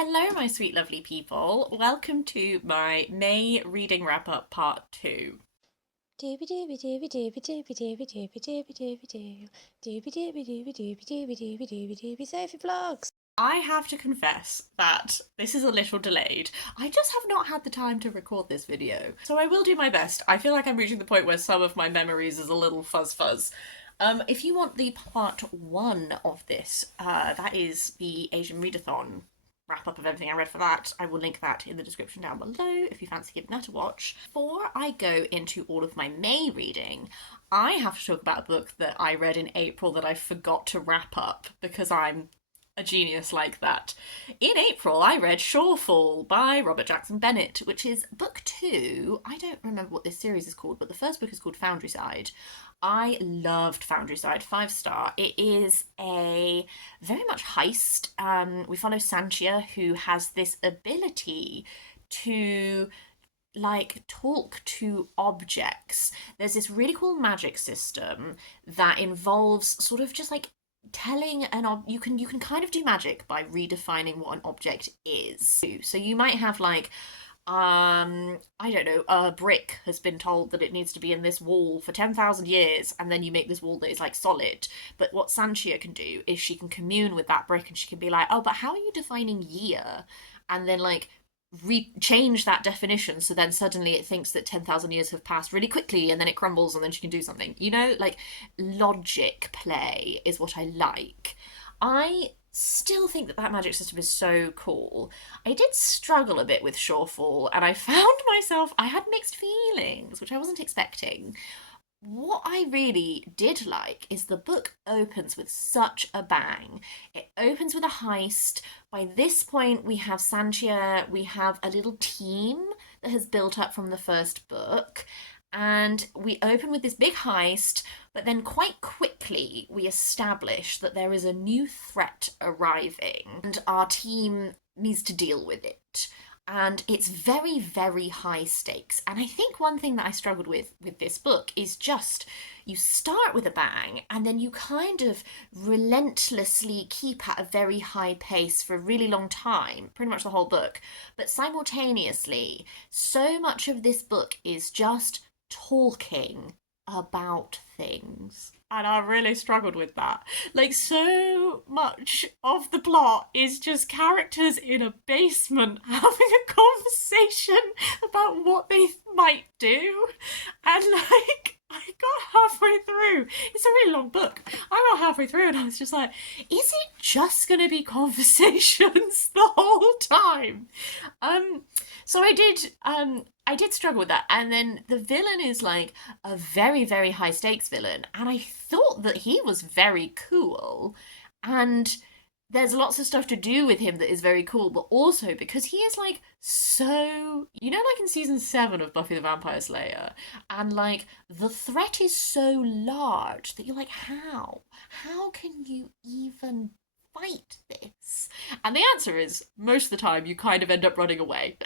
Hello, my sweet, lovely people. Welcome to my May reading wrap up part two. Dooby dooby dooby dooby dooby dooby dooby dooby dooby doo. Dooby dooby dooby dooby dooby dooby dooby dooby Sophie vlogs. I have to confess that this is a little delayed. I just have not had the time to record this video, so I will do my best. I feel like I'm reaching the point where some of my memories is a little fuzz. If you want the part one of this, that is the Asian Readathon wrap up of everything I read for that. I will link that in the description down below if you fancy giving that a watch. Before I go into all of my May reading, I have to talk about a book that I read in April that I forgot to wrap up because I'm a genius like that. In April, I read Shorefall by Robert Jackson Bennett, which is book two. I don't remember what this series is called, but the first book is called Foundryside. I loved Foundryside, 5-star. It is a very much heist. We follow Sanchia, who has this ability to talk to objects. There's this really cool magic system that involves sort of just like telling you can kind of do magic by redefining what an object is. So you might have I don't know, a brick has been told that it needs to be in this wall for 10,000 years, and then you make this wall that is like solid. But what Sanchia can do is she can commune with that brick and she can be like, oh, but how are you defining year? And then change that definition so then suddenly it thinks that 10,000 years have passed really quickly and then it crumbles and then she can do something. Logic play is what I like. I still think that magic system is so cool. I did struggle a bit with Shorefall and I found myself, I had mixed feelings, which I wasn't expecting. What I really did like is the book opens with such a bang. It opens with a heist. By this point, we have Sanchia, we have a little team that has built up from the first book. And we open with this big heist, but then quite quickly we establish that there is a new threat arriving and our team needs to deal with it. And it's very, very high stakes. And I think one thing that I struggled with this book is just you start with a bang and then you kind of relentlessly keep at a very high pace for a really long time, pretty much the whole book. But simultaneously, so much of this book is just talking about things. And I really struggled with that. So much of the plot is just characters in a basement having a conversation about what they might do. And I got halfway through. It's a really long book. I got halfway through and I was just like, is it just going to be conversations the whole time? So I did struggle with that. And then the villain is like a very, very high stakes villain. And I thought that he was very cool. And there's lots of stuff to do with him that is very cool, but also because he is so, in season 7 of Buffy the Vampire Slayer, and the threat is so large that you're like, how can you even fight this? And the answer is most of the time you kind of end up running away.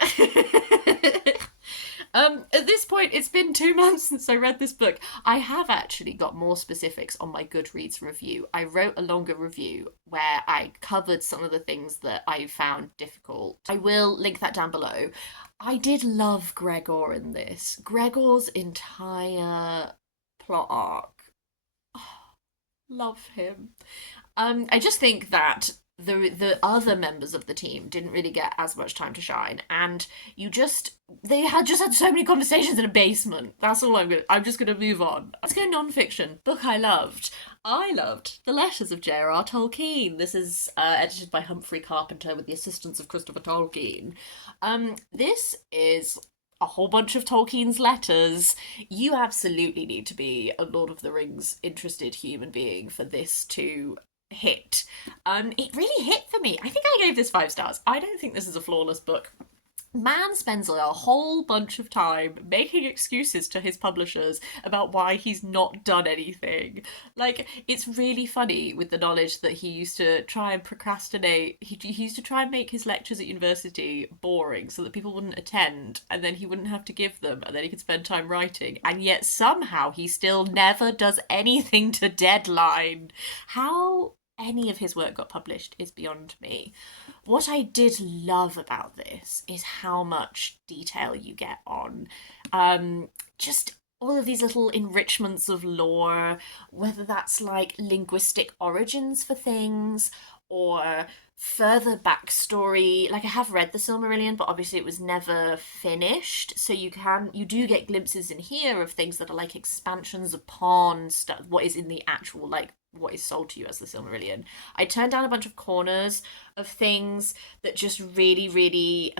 At this point, it's been 2 months since I read this book. I have actually got more specifics on my Goodreads review. I wrote a longer review where I covered some of the things that I found difficult. I will link that down below. I did love Gregor in this. Gregor's entire plot arc. Oh, love him. I just think that the other members of the team didn't really get as much time to shine, and they had so many conversations in a basement. That's all I'm just gonna move on. Let's go non-fiction. Book I loved. I loved The Letters of J Tolkien. This is edited by Humphrey, Carpenter with the assistance of Christopher Tolkien. This is a whole bunch of Tolkien's letters. You absolutely need to be a Lord of the Rings interested human being for this to hit. It really hit for me. I think I gave this 5 stars. I don't think this is a flawless book. Man spends a whole bunch of time making excuses to his publishers about why he's not done anything. It's really funny with the knowledge that he used to try and procrastinate. He used to try and make his lectures at university boring so that people wouldn't attend, and then he wouldn't have to give them, and then he could spend time writing. And yet somehow he still never does anything to deadline. How any of his work got published is beyond me. What I did love about this is how much detail you get on just all of these little enrichments of lore, whether that's like linguistic origins for things or further backstory. Like, I have read the Silmarillion, but obviously it was never finished, so you do get glimpses in here of things that are like expansions upon stuff, what is in the actual, like, what is sold to you as the Silmarillion. I turned down a bunch of corners of things that just really, really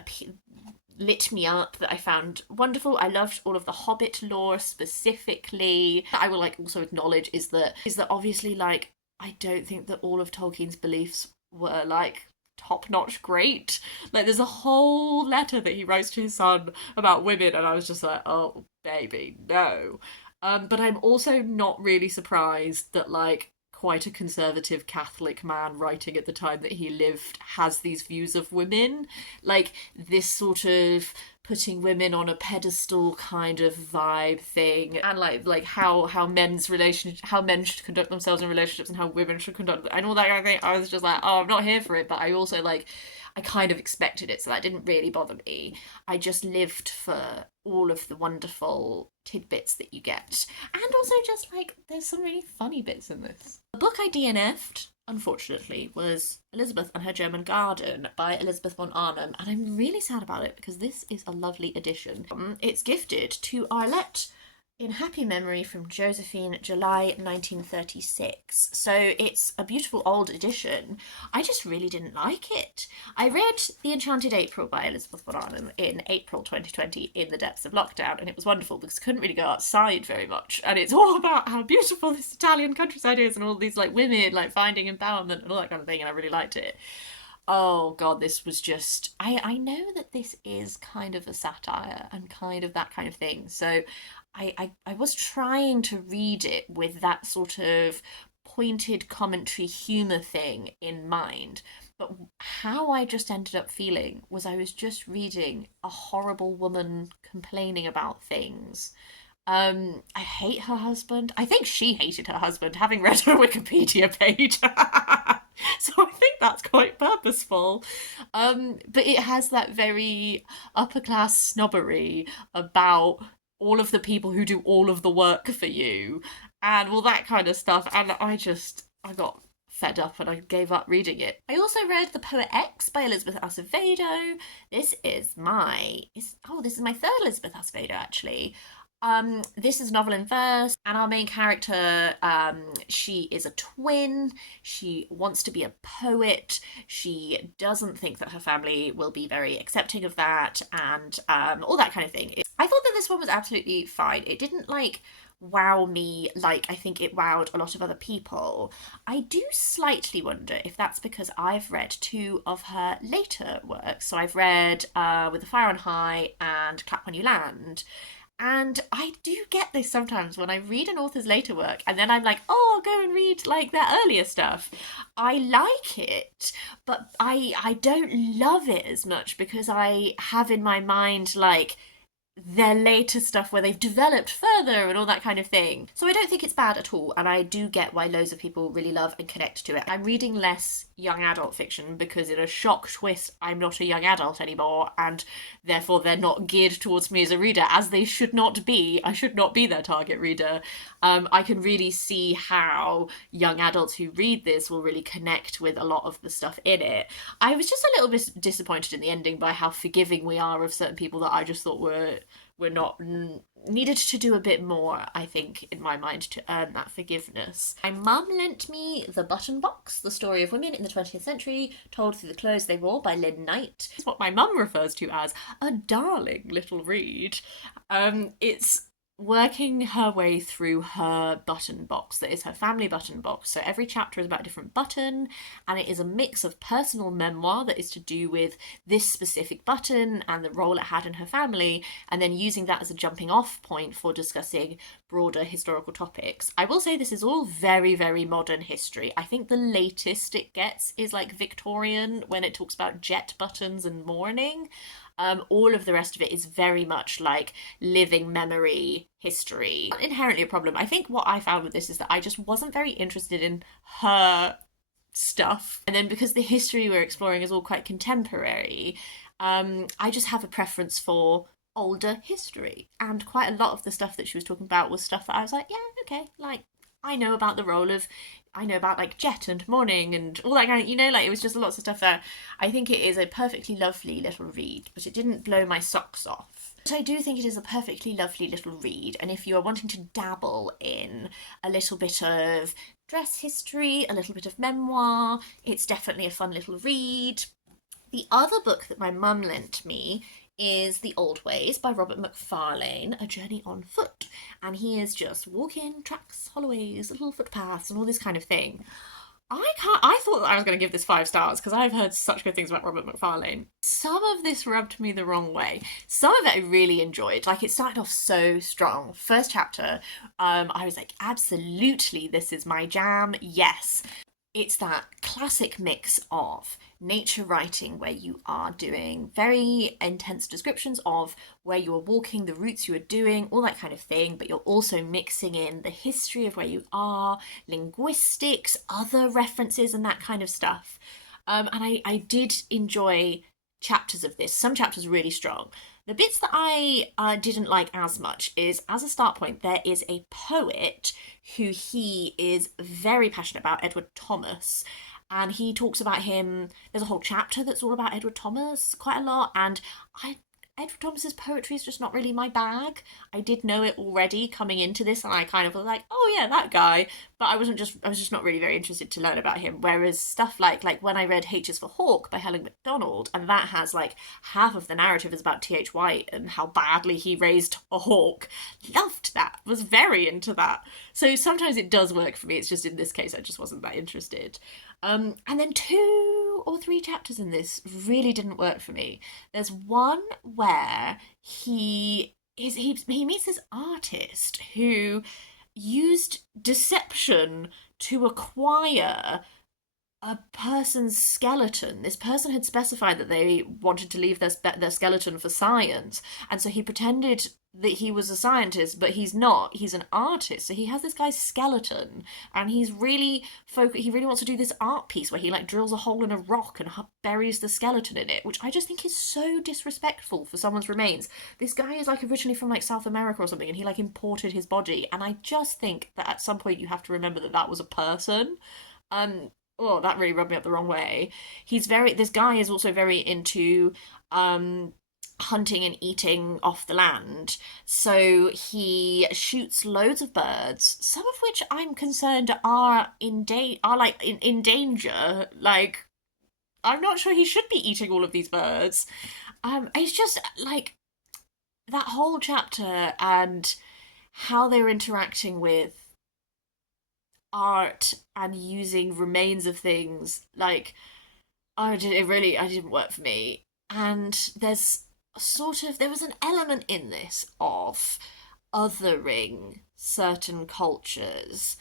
lit me up, that I found wonderful. I loved all of the Hobbit lore specifically. I will like also acknowledge is that obviously, like, I don't think that all of Tolkien's beliefs were like top-notch great. Like, there's a whole letter that he writes to his son about women, and I was just like, oh baby, no. But I'm also not really surprised that like quite a conservative Catholic man writing at the time that he lived has these views of women, like this sort of putting women on a pedestal kind of vibe thing, and like how men should conduct themselves in relationships and how women should conduct, and all that kind of thing. I was just like, oh, I'm not here for it, but I also like, I kind of expected it, so that didn't really bother me. I just lived for all of the wonderful tidbits that you get. And also just like, there's some really funny bits in this. The book I DNF'd, unfortunately, was Elizabeth and Her German Garden by Elizabeth von Arnim, and I'm really sad about it because this is a lovely edition. It's gifted to Arlette in happy memory from Josephine, July 1936. So it's a beautiful old edition. I just really didn't like it. I read The Enchanted April by Elizabeth von Arnim in April 2020 in the depths of lockdown, and it was wonderful because I couldn't really go outside very much. And it's all about how beautiful this Italian countryside is and all these like women like finding empowerment and all that kind of thing, and I really liked it. Oh god, this was just, I know that this is kind of a satire and kind of that kind of thing, so I was trying to read it with that sort of pointed commentary humour thing in mind. But how I just ended up feeling was I was just reading a horrible woman complaining about things. I hate her husband. I think she hated her husband, having read her Wikipedia page. So I think that's quite purposeful. But it has that very upper class snobbery about all of the people who do all of the work for you and all that kind of stuff. And I got fed up and I gave up reading it. I also read The Poet X by Elizabeth Acevedo. This is my third Elizabeth Acevedo, actually. This is a novel in verse, and our main character, she is a twin. She wants to be a poet. She doesn't think that her family will be very accepting of that, and all that kind of thing. I thought that this one was absolutely fine. It didn't like wow me like I think it wowed a lot of other people. I do slightly wonder if that's because I've read two of her later works. So I've read With the Fire on High and Clap When You Land. And I do get this sometimes when I read an author's later work and then I'm like, oh, I'll go and read like their earlier stuff. I like it, but I don't love it as much because I have in my mind like their later stuff where they've developed further and all that kind of thing. So I don't think it's bad at all, and I do get why loads of people really love and connect to it. I'm reading less young adult fiction because in a shock twist I'm not a young adult anymore, and therefore they're not geared towards me as a reader, as they should not be. I should not be their target reader. I can really see how young adults who read this will really connect with a lot of the stuff in it. I was just a little bit disappointed in the ending by how forgiving we are of certain people that I just thought were not needed to do a bit more, I think, in my mind, to earn that forgiveness. My mum lent me The Button Box, The Story of Women in the 20th Century, Told Through the Clothes They Wore by Lynn Knight. It's what my mum refers to as a darling little read. It's working her way through her button box that is her family button box. So every chapter is about a different button, and it is a mix of personal memoir that is to do with this specific button and the role it had in her family, and then using that as a jumping off point for discussing broader historical topics. I will say this is all very, very modern history. I think the latest it gets is like Victorian, when it talks about jet buttons and mourning. All of the rest of it is very much like living memory history. Not inherently a problem. I think what I found with this is that I just wasn't very interested in her stuff. And then because the history we're exploring is all quite contemporary, I just have a preference for older history. And quite a lot of the stuff that she was talking about was stuff that I was like, yeah, okay, like I know about the role of, I know about like Jet and Morning and all that kind of, like it was just lots of stuff there. I think it is a perfectly lovely little read, but it didn't blow my socks off. But I do think it is a perfectly lovely little read, and if you are wanting to dabble in a little bit of dress history, a little bit of memoir, it's definitely a fun little read. The other book that my mum lent me is The Old Ways by Robert McFarlane, A Journey on Foot. And he is just walking tracks, holloways, little footpaths, and all this kind of thing. I thought that I was going to give this 5 stars because I've heard such good things about Robert McFarlane. Some of this rubbed me the wrong way. Some of it I really enjoyed. Like, it started off so strong. First chapter, I was like, absolutely, this is my jam. Yes. It's that classic mix of nature writing where you are doing very intense descriptions of where you are walking, the routes you are doing, all that kind of thing, but you're also mixing in the history of where you are, linguistics, other references and that kind of stuff. And I did enjoy chapters of this. Some chapters really strong. The bits that I didn't like as much is, as a start point, there is a poet who he is very passionate about, Edward Thomas, and he talks about him. There's a whole chapter that's all about Edward Thomas quite a lot, and Edward Thomas's poetry is just not really my bag. I did know it already coming into this, and I kind of was like, oh yeah, that guy. But I was just not really very interested to learn about him. Whereas stuff like when I read H is for Hawk by Helen Macdonald, and that has like half of the narrative is about T.H. White and how badly he raised a hawk. Loved that. Was very into that. So sometimes it does work for me. It's just in this case I just wasn't that interested. And then 2 or 3 chapters in this really didn't work for me. There's one where he meets this artist who used deception to acquire a person's skeleton. This person had specified that they wanted to leave their skeleton for science, and so he pretended that he was a scientist, but he's not. He's an artist. So he has this guy's skeleton, and he really wants to do this art piece where he like drills a hole in a rock and buries the skeleton in it, which I just think is so disrespectful for someone's remains. This guy is like originally from like South America or something, and he like imported his body, and I just think that at some point you have to remember that that was a person. Oh, that really rubbed me up the wrong way. This guy is also very into hunting and eating off the land. So he shoots loads of birds, some of which I'm concerned are in danger. Like, I'm not sure he should be eating all of these birds. It's just like that whole chapter and how they're interacting with art and using remains of things, like, it didn't work for me. And there was an element in this of othering certain cultures.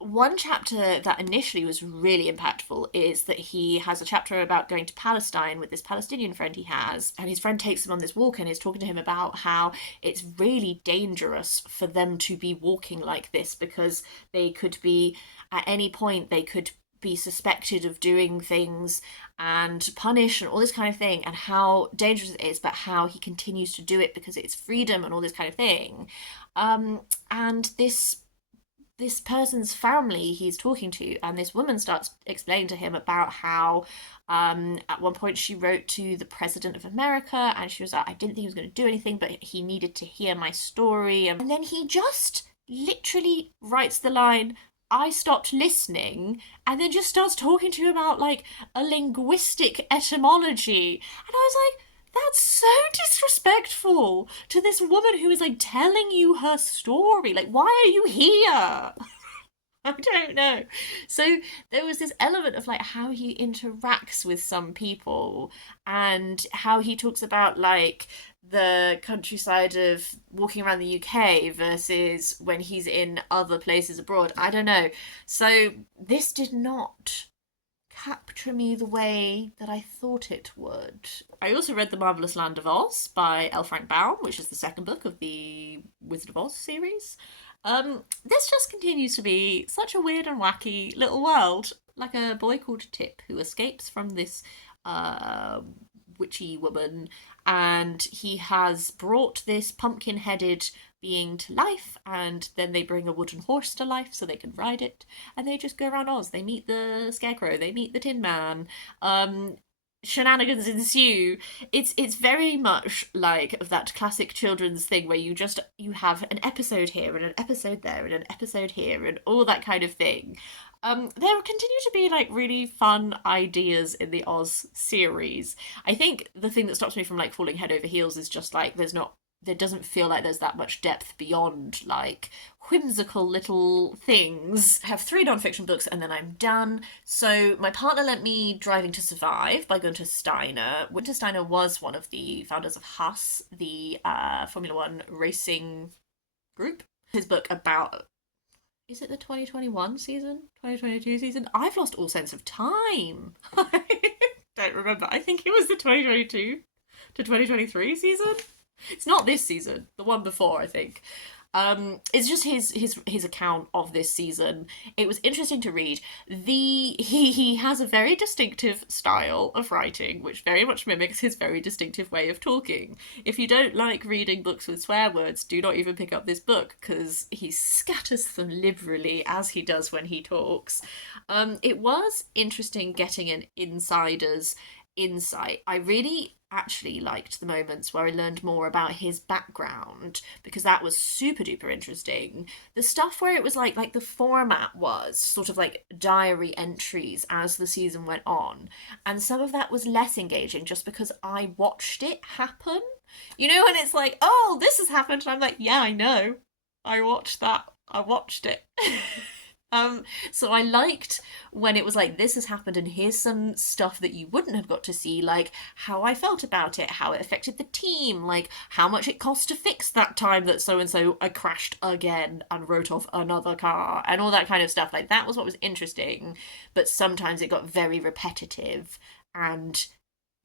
One chapter that initially was really impactful is that he has a chapter about going to Palestine with this Palestinian friend he has, and his friend takes him on this walk and is talking to him about how it's really dangerous for them to be walking like this because they could be, at any point, they could be suspected of doing things and punished and all this kind of thing, and how dangerous it is, but how he continues to do it because it's freedom and all this kind of thing. And this person's family he's talking to, and this woman starts explaining to him about how at one point she wrote to the president of America, and she was like, I didn't think he was going to do anything, but he needed to hear my story. And then he just literally writes the line, I stopped listening, and then just starts talking to you about like a linguistic etymology. And I was like, that's so disrespectful to this woman who is like telling you her story. Like, why are you here? I don't know. So there was this element of like how he interacts with some people and how he talks about like the countryside of walking around the UK versus when he's in other places abroad. I don't know. So this did not capture me the way that I thought it would. I also read The Marvellous Land of Oz by L. Frank Baum, which is the second book of the Wizard of Oz series. This just continues to be such a weird and wacky little world. like a boy called Tip who escapes from this witchy woman, and he has brought this pumpkin-headed being to life, and then they bring a wooden horse to life so they can ride it, and they just go around Oz. They meet the Scarecrow, they meet the Tin Man. Shenanigans ensue. It's very much like that classic children's thing where you have an episode here and an episode there and an episode here and all that kind of thing. There continue to be like really fun ideas in the Oz series. I think the thing that stops me from like falling head over heels is just like there doesn't feel like there's that much depth beyond like whimsical little things. I have 3 non-fiction books and then I'm done. So my partner lent me Driving to Survive by Guenther Steiner. Guenther Steiner was one of the founders of Haas, the Formula One racing group. His book about, is it the 2021 season? 2022 season? I've lost all sense of time. I don't remember. I think it was the 2022 to 2023 season. It's not this season, the one before, I think. It's just his account of this season. It was interesting to read. He has a very distinctive style of writing, which very much mimics his very distinctive way of talking. If you don't like reading books with swear words, do not even pick up this book, because he scatters them liberally as he does when he talks. It was interesting getting an insider's insight. I really actually liked the moments where I learned more about his background, because that was super duper interesting. The stuff where it was like the format was sort of like diary entries as the season went on, and some of that was less engaging just because I watched it happen. You know, and it's like, oh, this has happened, and I'm like, yeah, I know, I watched that, I watched it. So I liked when it was like, this has happened and here's some stuff that you wouldn't have got to see, like how I felt about it, how it affected the team, like how much it cost to fix that time that so-and-so crashed again and wrote off another car and all that kind of stuff. Like that was what was interesting, but sometimes it got very repetitive and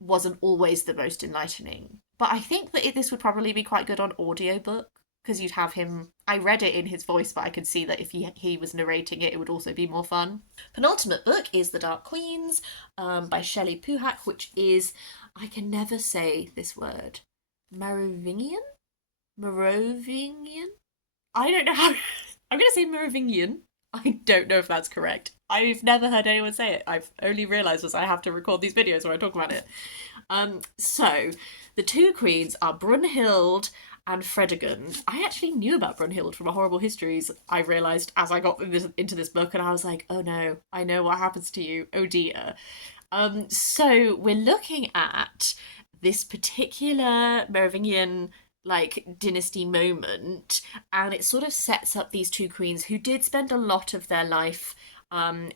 wasn't always the most enlightening. But I think that this would probably be quite good on audiobook, because you'd have him, I read it in his voice, but I could see that if he was narrating it, it would also be more fun. Penultimate book is The Dark Queens by Shelley Puhak, which is, I can never say this word, Merovingian? Merovingian? I don't know how, I'm going to say Merovingian. I don't know if that's correct. I've never heard anyone say it. I've only realised as I have to record these videos where I talk about it. So, the 2 queens are Brunhild and Fredegund. I actually knew about Brunhild from A Horrible Histories, I realised as I got into this book, and I was like, oh no, I know what happens to you, oh dear. So we're looking at this particular Merovingian like dynasty moment, and it sort of sets up these 2 queens who did spend a lot of their life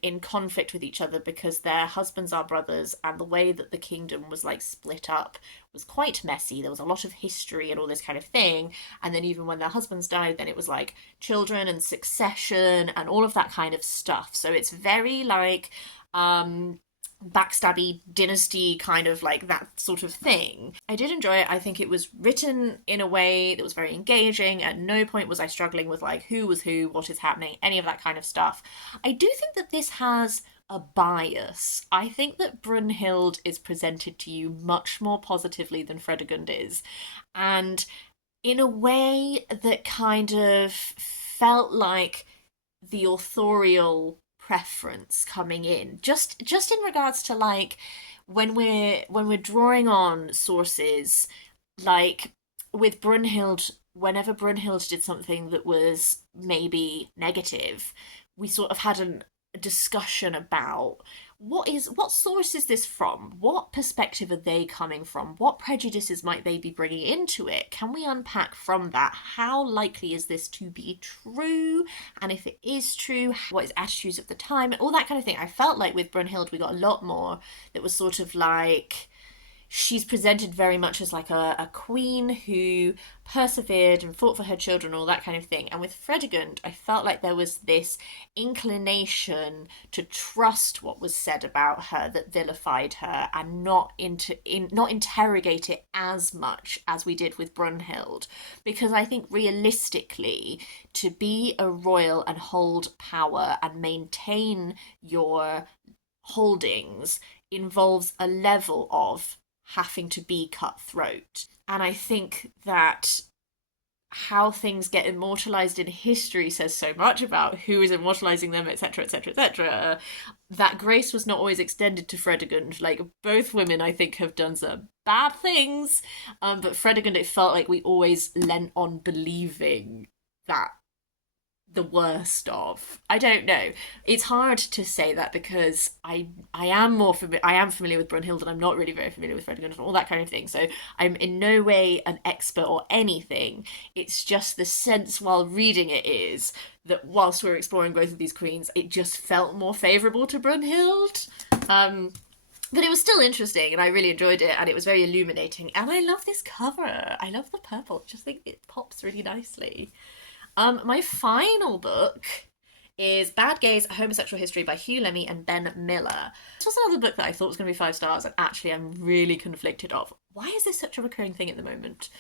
in conflict with each other because their husbands are brothers, and the way that the kingdom was like split up was quite messy. There was a lot of history and all this kind of thing, and then even when their husbands died, then it was like children and succession and all of that kind of stuff. So it's very like backstabby dynasty kind of like that sort of thing. I did enjoy it. I think it was written in a way that was very engaging. At no point was I struggling with like who was who, what is happening, any of that kind of stuff. I do think that this has a bias. I think that Brunhild is presented to you much more positively than Fredegund is, and in a way that kind of felt like the authorial preference coming in, just in regards to like when we're drawing on sources, like with Brunhild, whenever Brunhild did something that was maybe negative, we sort of had a discussion about what source is this from? What perspective are they coming from? What prejudices might they be bringing into it? Can we unpack from that? How likely is this to be true? And if it is true, what is attitudes of the time? And all that kind of thing. I felt like with Brunhild, we got a lot more that was sort of like, she's presented very much as like a queen who persevered and fought for her children, all that kind of thing. And with Fredegund, I felt like there was this inclination to trust what was said about her that vilified her, and not interrogate it as much as we did with Brunhild. Because I think realistically, to be a royal and hold power and maintain your holdings involves a level of having to be cutthroat. And I think that how things get immortalized in history says so much about who is immortalizing them, etc., etc., etc. That grace was not always extended to Fredegund. Like, both women, I think, have done some bad things, but Fredegund, it felt like we always lent on believing that the worst of. I don't know. It's hard to say that because I am familiar with Brunhild, and I'm not really very familiar with Fredegund and all that kind of thing. So I'm in no way an expert or anything. It's just the sense while reading it is that whilst we're exploring both of these queens, it just felt more favourable to Brunhild. But it was still interesting, and I really enjoyed it, and it was very illuminating. And I love this cover. I love the purple. I just think it pops really nicely. My final book is Bad Gays, A Homosexual History by Hugh Lemmey and Ben Miller. This was another book that I thought was going to be 5 stars, and actually I'm really conflicted of. Why is this such a recurring thing at the moment?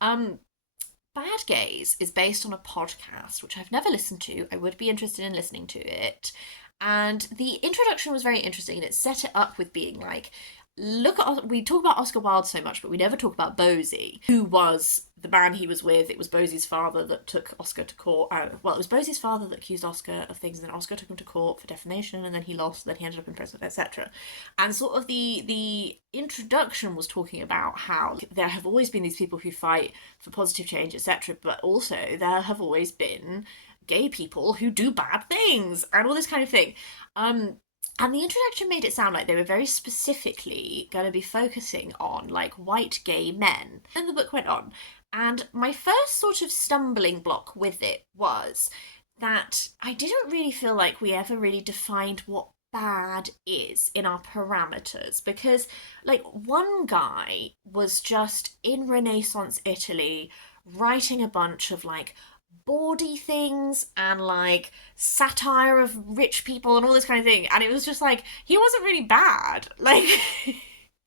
Bad Gays is based on a podcast, which I've never listened to. I would be interested in listening to it. And the introduction was very interesting, and it set it up with being like, we talk about Oscar Wilde so much, but we never talk about Bosie, who was the man he was with. It was Bosie's father that took Oscar to court. It was Bosie's father that accused Oscar of things, and then Oscar took him to court for defamation, and then he lost, and then he ended up in prison, etc. And sort of the introduction was talking about how there have always been these people who fight for positive change, etc., but also there have always been gay people who do bad things, and all this kind of thing. And the introduction made it sound like they were very specifically going to be focusing on, like, white gay men. Then the book went on, and my first sort of stumbling block with it was that I didn't really feel like we ever really defined what bad is in our parameters, because, like, one guy was just in Renaissance Italy writing a bunch of, like, bawdy things and like satire of rich people and all this kind of thing, and it was just like he wasn't really bad, like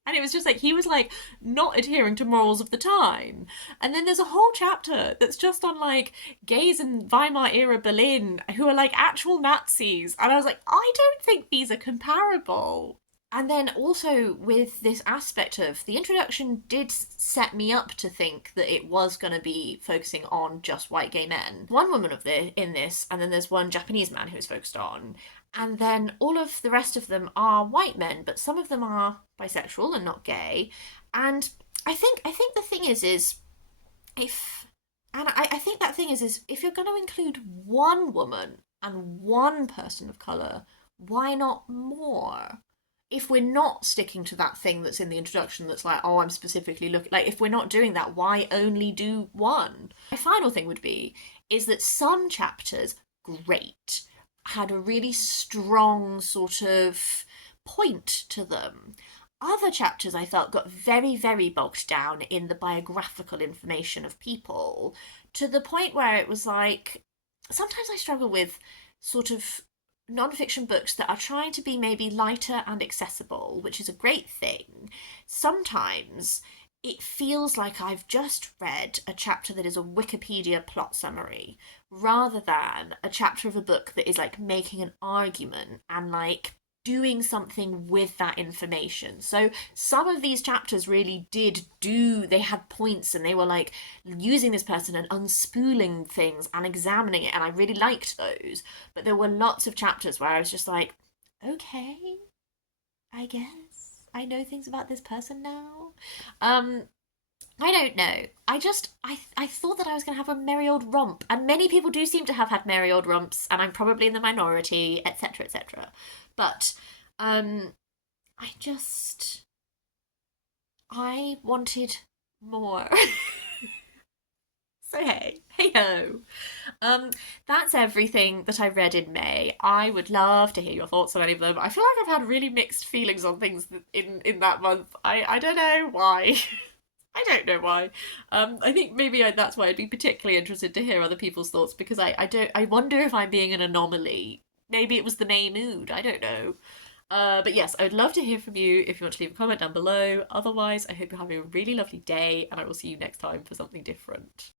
and it was just like he was like not adhering to morals of the time. And then there's a whole chapter that's just on like gays in Weimar era Berlin who are like actual Nazis, and I was like, I don't think these are comparable. And then also with this aspect of the introduction did set me up to think that it was going to be focusing on just white gay men. One woman in this, and then there's one Japanese man who is focused on. And then all of the rest of them are white men, but some of them are bisexual and not gay. And I think the thing is I think that thing is if you're going to include one woman and one person of colour, why not more? If we're not sticking to that thing that's in the introduction that's like, oh, I'm specifically looking, like, if we're not doing that, why only do one? My final thing would be, is that some chapters, great, had a really strong sort of point to them. Other chapters I felt got very, very bogged down in the biographical information of people, to the point where it was like, sometimes I struggle with sort of non-fiction books that are trying to be maybe lighter and accessible, which is a great thing. Sometimes it feels like I've just read a chapter that is a Wikipedia plot summary, rather than a chapter of a book that is like making an argument and like doing something with that information. So some of these chapters really they had points, and they were like using this person and unspooling things and examining it, and I really liked those. But there were lots of chapters where I was just like, okay, I guess I know things about this person now. I don't know. I thought that I was going to have a merry old romp, and many people do seem to have had merry old romps, and I'm probably in the minority, etc., etc. But I wanted more. So hey ho. Um, that's everything that I read in May. I would love to hear your thoughts on any of them. I feel like I've had really mixed feelings on things in that month. I don't know why. I don't know why. I think maybe that's why I'd be particularly interested to hear other people's thoughts because I don't I wonder if I'm being an anomaly. Maybe it was the May mood. I don't know. But yes, I would love to hear from you if you want to leave a comment down below. Otherwise, I hope you're having a really lovely day, and I will see you next time for something different.